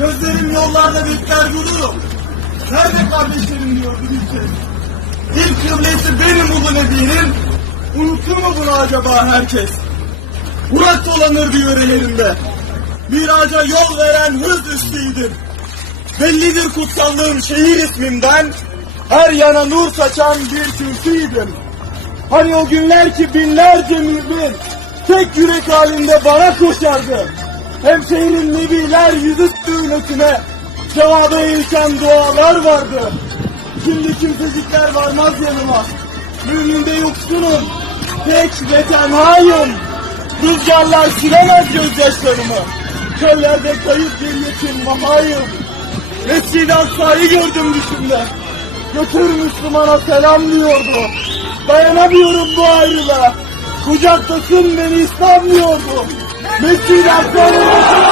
Gözlerim yollarda bekler dururum. Nerede kardeşlerim diyor bir kez. İlk kıblesi benim bu Nebi'nin. Unutur mu bunu acaba herkes? Murat dolanır diyor ellerinde. Miraca yol veren hız üstüydüm. Bellidir kutsallığım şehir ismimden. Her yana nur saçan bir kürsüydüm. Hani o günler ki binlerce mümin tek yürek halinde bana koşardı. Hem şehrin nebiler yüzü sürünetine cevaba erişen dualar vardı. Şimdi kimsecikler varmaz yanıma. Müminde yoksunum. Tek ve tenhayım. Rüzgarlar silemez gözyaşlarımı. Köllerde kayıp bir yetim mahayım. Mescid-i Aksa'yı gördüm düşümde. Götür Müslümana selam diyordu. Dayanamıyorum bu ayrılığa. Kucaktasın beni İslam diyordu. Mescid-i Aksa'nın